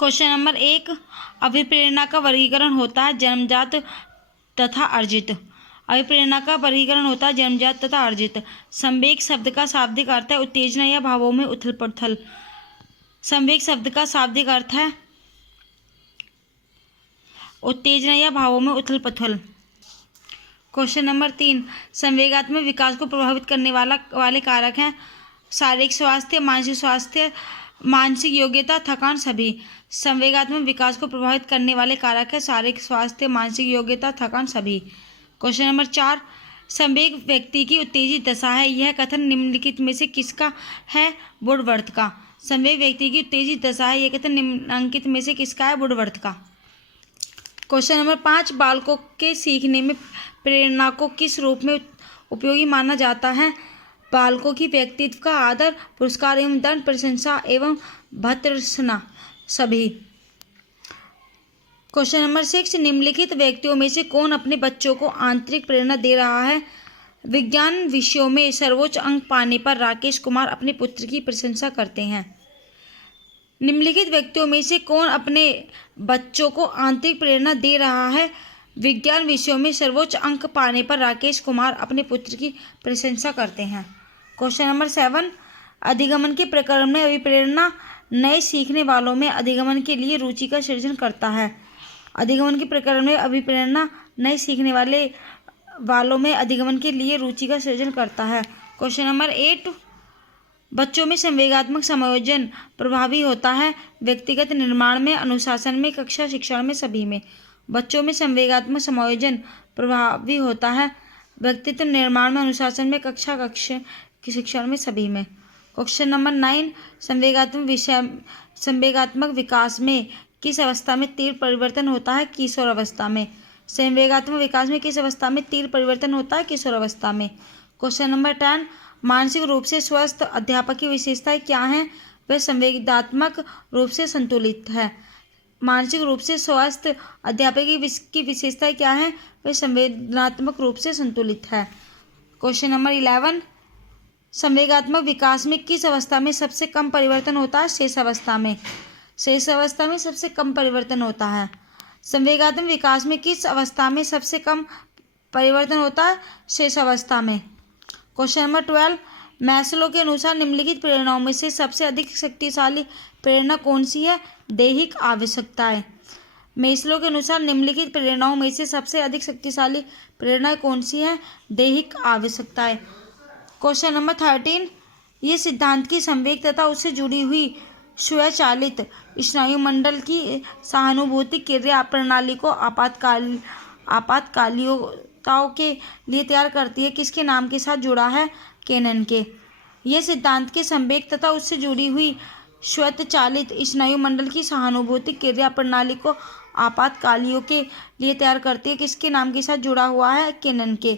Question number 1, अभिप्रेरणा का वर्गीकरण होता है जन्मजात तथा अर्जित। अभिप्रेरणा का वर्गीकरण होता है जन्मजात तथा अर्जित। संवेग शब्द का शाब्दिक अर्थ है उत्तेजना या भावों में उथल पुथल। संवेग शब्द का शाब्दिक अर्थ है उत्तेजना या भावों में उथल पुथल। क्वेश्चन नंबर 3, संवेगात्मक विकास को प्रभावित करने वाले कारक हैं शारीरिक स्वास्थ्य, मानसिक स्वास्थ्य, मानसिक योग्यता, थकान, सभी। संवेगात्मक विकास को प्रभावित करने वाले कारक है शारीरिक स्वास्थ्य, मानसिक योग्यता, थकान, सभी। क्वेश्चन नंबर 4, संवेग व्यक्ति की उत्तेजित दशा है, यह कथन निम्नलिखित में से किसका है? वुडवर्थ का। संवेग व्यक्ति की उत्तेजित दशा है, यह कथन निम्नलिखित में से किसका है? वुडवर्थ का। क्वेश्चन नंबर 5, बालकों के सीखने में प्रेरणा को किस रूप में उपयोगी माना जाता है? बालकों की व्यक्तित्व का आदर, पुरस्कार एवं दंड, प्रशंसा एवं भर्त्सना, सभी। क्वेश्चन नंबर 6, निम्नलिखित व्यक्तियों में से कौन अपने बच्चों को आंतरिक प्रेरणा दे रहा है? विज्ञान विषयों में सर्वोच्च अंक पाने पर राकेश कुमार अपने पुत्र की प्रशंसा करते हैं। निम्नलिखित व्यक्तियों में से कौन अपने बच्चों को आंतरिक प्रेरणा दे रहा है? विज्ञान विषयों में सर्वोच्च अंक पाने पर राकेश कुमार अपने पुत्र की प्रशंसा करते हैं। क्वेश्चन नंबर 7, अधिगमन के प्रकरण में अभिप्रेरणा नए सीखने वालों में अधिगमन के लिए रुचि का सृजन करता है। अधिगमन के प्रकरण में अभिप्रेरणा नए सीखने वालों में अधिगमन के लिए रुचि का सृजन करता है। क्वेश्चन नंबर 8, बच्चों में संवेगात्मक समायोजन प्रभावी होता है व्यक्तिगत निर्माण में, अनुशासन में, कक्षा शिक्षण में, सभी में। बच्चों में संवेगात्मक समायोजन प्रभावी होता है व्यक्तित्व निर्माण में, अनुशासन में, कक्षा शिक्षण में, सभी में। क्वेश्चन नंबर 9, संवेगात्मक विकास में किस अवस्था में तीव्र परिवर्तन होता है? किशोर अवस्था में। संवेगात्मक विकास में किस अवस्था में तीव्र परिवर्तन होता है? किशोर अवस्था में। क्वेश्चन नंबर 10, मानसिक रूप से स्वस्थ अध्यापक की विशेषताएं क्या हैं? वह संवेगात्मक रूप से संतुलित है। मानसिक रूप से स्वस्थ अध्यापक की विशेषताएं क्या है? वह संवेदनात्मक रूप से संतुलित है। क्वेश्चन नंबर 11, संवेगात्मक विकास में किस अवस्था में सबसे कम परिवर्तन होता है? शेष अवस्था में। शेष अवस्था में सबसे कम परिवर्तन होता है। संवेगात्मक विकास में किस अवस्था में सबसे कम परिवर्तन होता है? शेष अवस्था में। क्वेश्चन नंबर 12, मैस्लो के अनुसार निम्नलिखित प्रेरणाओं में से सबसे अधिक शक्तिशाली प्रेरणा कौन सी है? दैहिक आवश्यकताएं। मैस्लो के अनुसार निम्नलिखित प्रेरणाओं में से सबसे अधिक शक्तिशाली प्रेरणा कौन सी है? दैहिक आवश्यकताएं। क्वेश्चन नंबर 13, ये सिद्धांत की संवेग तथा उससे जुड़ी हुई स्वचालित स्नायुमंडल की सहानुभूति क्रिया प्रणाली को आपातकालिकताओं के लिए तैयार करती है, किसके नाम के साथ जुड़ा है? केनन के। यह सिद्धांत के संवेग तथा उससे जुड़ी हुई स्वचालित स्नायुमंडल की सहानुभूति क्रिया प्रणाली को आपातकालियों के लिए तैयार करती है, किसके नाम के साथ जुड़ा हुआ है? केनन के।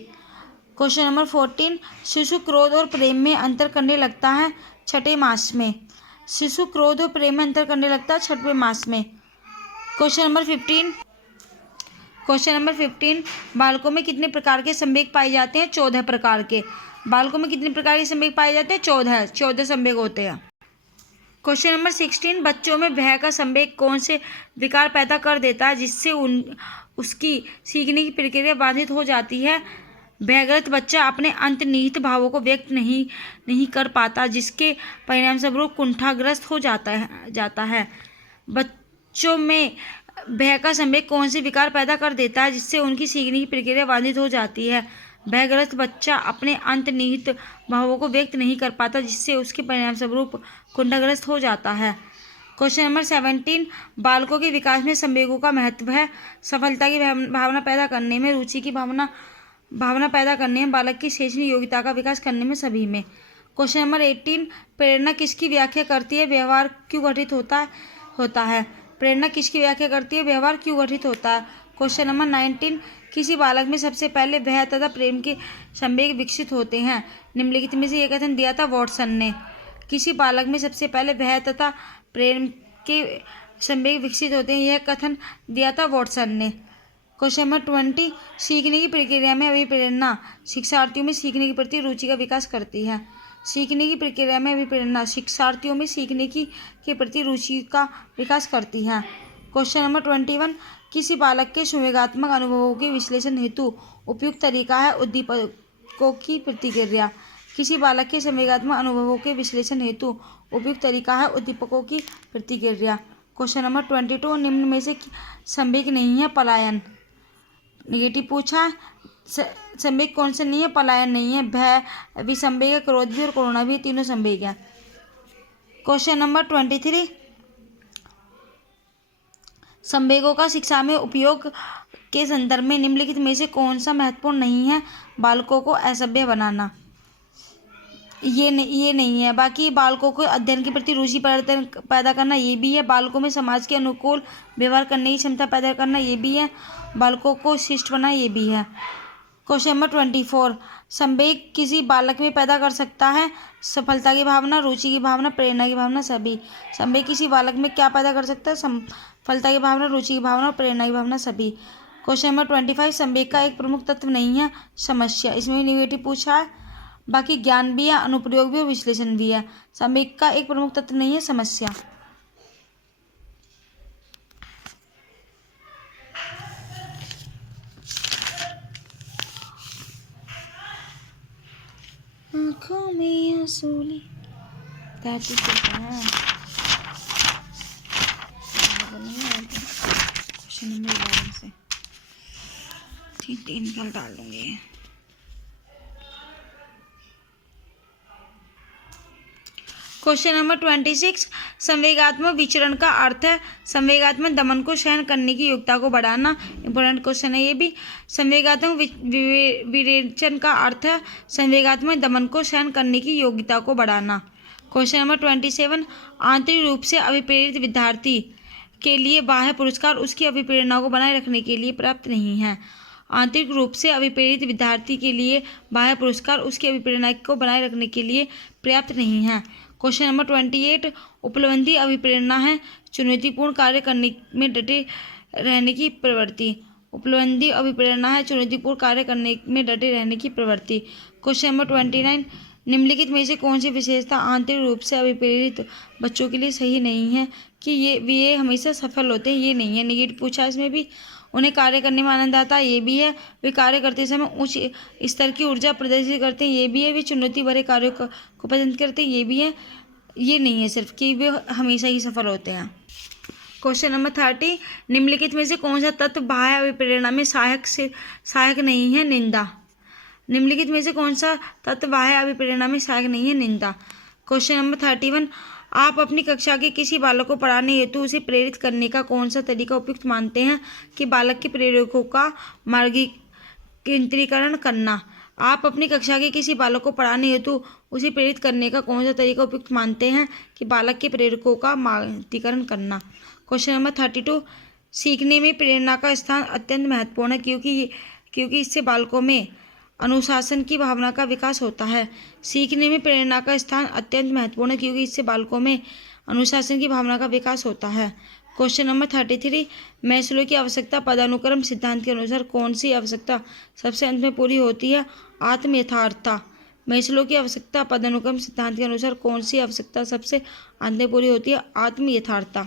क्वेश्चन नंबर 14, शिशु क्रोध और प्रेम में अंतर करने लगता है छठे मास में। शिशु क्रोध और प्रेम में अंतर करने लगता है छठवें मास में। क्वेश्चन नंबर 15, बालकों में कितने प्रकार के संवेग पाए जाते हैं? 14 प्रकार के। बालकों में कितने प्रकार के संवेग पाए जाते हैं? 14 संवेग होते हैं। क्वेश्चन नंबर 16, बच्चों में भय का संवेग कौन से विकार पैदा कर देता है जिससे उसकी सीखने की प्रक्रिया बाधित हो जाती है? भयग्रस्त बच्चा अपने अंतर्निहित भावों को व्यक्त नहीं कर पाता, जिसके परिणामस्वरूप कुंठाग्रस्त हो जाता है। बच्चों में भय का संवेग कौन से विकार पैदा कर देता है जिससे उनकी सीखने की प्रक्रिया बाधित हो जाती है? भयग्रस्त बच्चा अपने अंतर्निहित भावों को व्यक्त नहीं कर पाता, जिससे उसके परिणामस्वरूप कुंठाग्रस्त हो जाता है। क्वेश्चन नंबर 17, बालकों के विकास में संवेगों का महत्व है सफलता की भावना पैदा करने में, रुचि की भावना पैदा करने में, बालक की शैक्षणिक योग्यता का विकास करने में, सभी में। क्वेश्चन नंबर 18, प्रेरणा किसकी व्याख्या करती है? व्यवहार क्यों गठित होता है? प्रेरणा किसकी व्याख्या करती है? व्यवहार क्यों गठित होता है? क्वेश्चन नंबर 19, किसी बालक में सबसे पहले भय तथा प्रेम के संवेग विकसित होते हैं? निम्नलिखित में से यह कथन दिया था वॉटसन ने। किसी बालक में सबसे पहले भय तथा प्रेम के संवेग विकसित होते हैं, यह कथन दिया था वॉटसन ने। क्वेश्चन नंबर 20, सीखने की प्रक्रिया में अभिप्रेरणा शिक्षार्थियों में सीखने के प्रति रुचि का विकास करती है। सीखने की प्रक्रिया में अभिप्रेरणा शिक्षार्थियों में सीखने के प्रति रुचि का विकास करती है। क्वेश्चन नंबर 21, किसी बालक के संवेगात्मक अनुभवों के विश्लेषण हेतु उपयुक्त तरीका है उद्दीपकों की प्रतिक्रिया। किसी बालक के संवेगात्मक अनुभवों के विश्लेषण हेतु उपयुक्त तरीका है उद्दीपकों की प्रतिक्रिया। क्वेश्चन नंबर 22, निम्न में से संवेग नहीं है पलायन। नेगेटिव पूछा है, संवेग कौन से नहीं है? पलायन नहीं है, भय भी संवेग है, क्रोध भी और करुणा भी, तीनों संवेग है। क्वेश्चन नंबर 23, संवेगों का शिक्षा में उपयोग के संदर्भ में निम्नलिखित में से कौन सा महत्वपूर्ण नहीं है? बालकों को असभ्य बनाना, ये नहीं है। बाकी बालकों को अध्ययन के प्रति रुचि पैदा करना, ये भी है। बालकों में समाज के अनुकूल व्यवहार करने की क्षमता पैदा करना, ये भी है। बालकों को शिष्ट बनाना, ये भी है। क्वेश्चन नंबर 24, संवेग किसी बालक में पैदा कर सकता है सफलता की भावना, रुचि की भावना, प्रेरणा की भावना, सभी। संवेग किसी बालक में क्या पैदा कर सकता है? सफलता की भावना, रुचि की भावना और प्रेरणा की भावना, सभी। क्वेश्चन नंबर 25, संवेग का एक प्रमुख तत्व नहीं है समस्या। इसमें भी नेगेटिव पूछा है। बाकी ज्ञान भी है, अनुप्रयोग भी और विश्लेषण भी है। संवेग का एक प्रमुख तत्व नहीं है समस्या। आँखों में आंसू क्वेश्चन नंबर 11 से 3 कल डाल दूंगी। क्वेश्चन नंबर 26, संवेगात्मक विचरण का अर्थ है संवेगात्मक दमन को सहन करने की योग्यता को बढ़ाना। इंपॉर्टेंट क्वेश्चन है ये भी। संवेगात्मक विरेचन का अर्थ है संवेगात्मक दमन को सहन करने की योग्यता को बढ़ाना। क्वेश्चन नंबर 27, आंतरिक रूप से अभिप्रेरित विद्यार्थी के लिए बाह्य पुरस्कार उसकी अभिप्रेरणा को बनाए रखने के लिए पर्याप्त नहीं है। आंतरिक रूप से अभिप्रेरित विद्यार्थी के लिए बाह्य पुरस्कार उसकी अभिप्रेरणा को बनाए रखने के लिए पर्याप्त नहीं है। क्वेश्चन नंबर 28, उपलब्धि अभिप्रेरणा है चुनौतीपूर्ण कार्य करने में डटे रहने की प्रवृत्ति। उपलब्धि अभिप्रेरणा है चुनौतीपूर्ण कार्य करने में डटे रहने की प्रवृत्ति। क्वेश्चन नंबर 29, निम्नलिखित में से कौन सी विशेषता आंतरिक रूप से अभिप्रेरित बच्चों के लिए सही नहीं है कि ये हमेशा सफल होते हैं? ये नहीं है। नेगेटिव पूछा इसमें भी। उन्हें कार्य करने में आनंद आता है, ये भी है। वे कार्य करते समय उच्च स्तर की ऊर्जा प्रदर्शित करते हैं, ये भी है। वे चुनौती भरे कार्यों को पसंद करते हैं, ये भी है। ये नहीं है सिर्फ कि वे हमेशा ही सफल होते हैं। क्वेश्चन नंबर 30, निम्नलिखित में से कौन सा तत्व बाह्य अभिप्रेरणा में सहायक नहीं है? निंदा। निम्नलिखित में से कौन सा तत्व बाह्य अभिप्रेरणा में सहायक नहीं है? निंदा। क्वेश्चन नंबर 31, आप अपनी कक्षा के किसी बालक को पढ़ाने हेतु उसे प्रेरित करने का कौन सा तरीका उपयुक्त मानते हैं कि बालक के प्रेरकों का मार्गीकरण करना। आप अपनी कक्षा के किसी बालक को पढ़ाने हेतु उसे प्रेरित करने का कौन सा तरीका उपयुक्त मानते हैं कि बालक के प्रेरकों का मार्गीकरण करना। क्वेश्चन नंबर 32, सीखने में प्रेरणा का स्थान अत्यंत महत्वपूर्ण है क्योंकि इससे बालकों में अनुशासन की भावना का विकास होता है। सीखने में प्रेरणा का स्थान अत्यंत महत्वपूर्ण है क्योंकि इससे बालकों में अनुशासन की भावना का विकास होता है। क्वेश्चन नंबर 33, मैस्लो की आवश्यकता पदानुक्रम सिद्धांत के अनुसार कौन सी आवश्यकता सबसे अंत में पूरी होती है? आत्म यथार्थता। मैस्लो की आवश्यकता पदानुक्रम सिद्धांत के अनुसार कौन सी आवश्यकता सबसे अंत में पूरी होती है? आत्म यथार्थता।